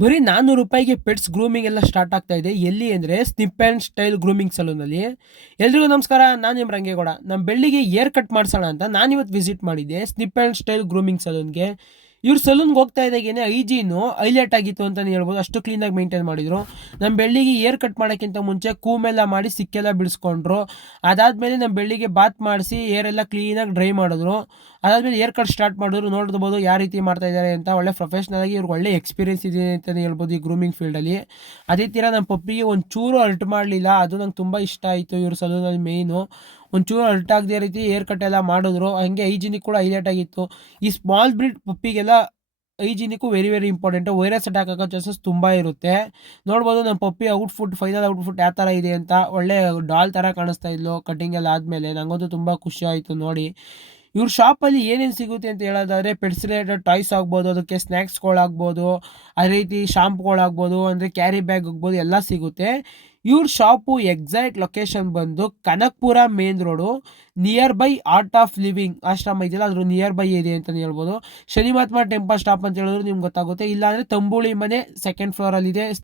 ಬರೀ ₹400ಗೆ pets grooming ಎಲ್ಲ start ಆಗ್ತಾ ಇದೆ. ಎಲ್ಲಿ ಅಂದರೆ ಸ್ನಿಪ್ ಆ್ಯಂಡ್ ಸ್ಟೈಲ್ ಗ್ರೂಮಿಂಗ್ ಸಲೂನಲ್ಲಿ. ಎಲ್ರಿಗೂ ನಮಸ್ಕಾರ, ನಾನು ನಿಮ್ಮ ರಂಗೇಗೌಡ. ನಮ್ಮ ಬೆಳ್ಳಿಗೆ ಏರ್ ಕಟ್ ಮಾಡಿಸೋಣ ಅಂತ ನಾನಿವತ್ತು ವಿಸಿಟ್ ಮಾಡಿದ್ದೆ ಸ್ನಿಪ್ ಆ್ಯಂಡ್ ಸ್ಟೈಲ್ ಗ್ರೂಮಿಂಗ್ ಸಲೂನ್ಗೆ. ಇವ್ರು ಸಲೂನ್ಗೆ ಹೋಗ್ತಾ ಇದ್ದಾಗೇನೆ ಹೈಜೀನು ಹೈಲೈಟ್ ಆಗಿತ್ತು ಅಂತಲೇ ಹೇಳ್ಬೋದು. ಅಷ್ಟು ಕ್ಲೀನಾಗಿ ಮೇಂಟೈನ್ ಮಾಡಿದರು. ನಮ್ಮ ಬೆಳ್ಳಿಗೆ ಏರ್ ಕಟ್ ಮಾಡೋಕ್ಕಿಂತ ಮುಂಚೆ ಕೂಮೆಲ್ಲ ಮಾಡಿ ಸಿಕ್ಕೆಲ್ಲ ಬಿಡಿಸ್ಕೊಂಡ್ರು. ಅದಾದಮೇಲೆ ನಮ್ಮ ಬೆಳ್ಳಿಗೆ ಬಾತ್ ಮಾಡಿಸಿ ಏರೆಲ್ಲ ಕ್ಲೀನಾಗಿ ಡ್ರೈ ಮಾಡಿದ್ರು. ಅದಾದಮೇಲೆ ಏರ್ ಕಟ್ ಸ್ಟಾರ್ಟ್ ಮಾಡಿದ್ರು. ನೋಡ್ಬೋದು ಯಾವ ರೀತಿ ಮಾಡ್ತಾ ಇದ್ದಾರೆ ಅಂತ. ಒಳ್ಳೆ ಪ್ರೊಫೆಷ್ನಲ್ ಆಗಿ ಇವ್ರಿಗೆ ಒಳ್ಳೆ ಎಕ್ಸ್ಪೀರಿಯನ್ಸ್ ಇದೆ ಅಂತಲೇ ಹೇಳ್ಬೋದು ಈ ಗ್ರೂಮಿಂಗ್ ಫೀಲ್ಡಲ್ಲಿ. ಅದೇ ಥರ ನಮ್ಮ ಪಪ್ಪಿಗೆ ಒಂಚೂರು ಅರ್ಟ್ ಮಾಡಲಿಲ್ಲ. ಅದು ನಂಗೆ ತುಂಬ ಇಷ್ಟ ಆಯಿತು ಇವ್ರ ಸಲೂನಲ್ಲಿ ಮೇಯ್ನು. ಒಂಚೂರು ಅರ್ಟ್ ಆಗದೆ ರೀತಿ ಏರ್ ಕಟ್ ಎಲ್ಲ ಮಾಡಿದ್ರು. ಹಾಗೆ ಹೈಜಿನಿಕ್ ಕೂಡ ಹೈಲೈಟ್ ಆಗಿತ್ತು. ಈ ಸ್ಮಾಲ್ ಬ್ರೀಡ್ ಪಪ್ಪಿಗೆಲ್ಲ hygienic very very important. Virus attack ಆಗೋ ಚಾನ್ಸಸ್ ತುಂಬ ಇರುತ್ತೆ. ನೋಡ್ಬೋದು ನಮ್ಮ ಪಪ್ಪಿ ಫೈನಲ್ ಔಟ್ಫುಟ್ ಯಾವ ಥರ ಇದೆ ಅಂತ. ಒಳ್ಳೆ ಡಾಲ್ ಥರ ಕಾಣಿಸ್ತಾ ಇದ್ಲು ಕಟಿಂಗ್ ಎಲ್ಲ ಆದಮೇಲೆ. ನನಗಂತೂ ತುಂಬ ಖುಷಿ ಆಯಿತು ನೋಡಿ. ಇವ್ರ ಶಾಪಲ್ಲಿ ಏನೇನು ಸಿಗುತ್ತೆ ಅಂತ ಹೇಳೋದಾದರೆ ಪೆಟ್ಸ್ ರಿಲೇಟೆಡ್ ಟಾಯ್ಸ್ ಆಗ್ಬೋದು, ಅದಕ್ಕೆ ಸ್ನ್ಯಾಕ್ಸ್ಗಳಾಗ್ಬೋದು, ಅದೇ ರೀತಿ ಶಾಂಪುಗಳಾಗ್ಬೋದು, ಅಂದರೆ ಕ್ಯಾರಿ ಬ್ಯಾಗ್ ಆಗ್ಬೋದು, ಎಲ್ಲ ಸಿಗುತ್ತೆ. ಇವ್ರ ಶಾಪು ಎಕ್ಸಾಕ್ಟ್ ಲೊಕೇಶನ್ ಬಂದು Kanakapura main road, near by art of living ಆಶ್ರಮ ಇದೆಯಲ್ಲ ಅದ್ರ ನಿಯರ್ ಬೈ ಇದೆ ಅಂತಲೇ ಹೇಳ್ಬೋದು. ಶನಿ ಮಹಾತ್ಮ ಟೆಂಪಲ್ ಸ್ಟಾಪ್ ಅಂತ ಹೇಳಿದ್ರು ನಿಮ್ಗೆ ಗೊತ್ತಾಗುತ್ತೆ. ಇಲ್ಲಾಂದರೆ ತಂಬುಳಿ ಮನೆ ಸೆಕೆಂಡ್ ಫ್ಲೋರಲ್ಲಿದೆ.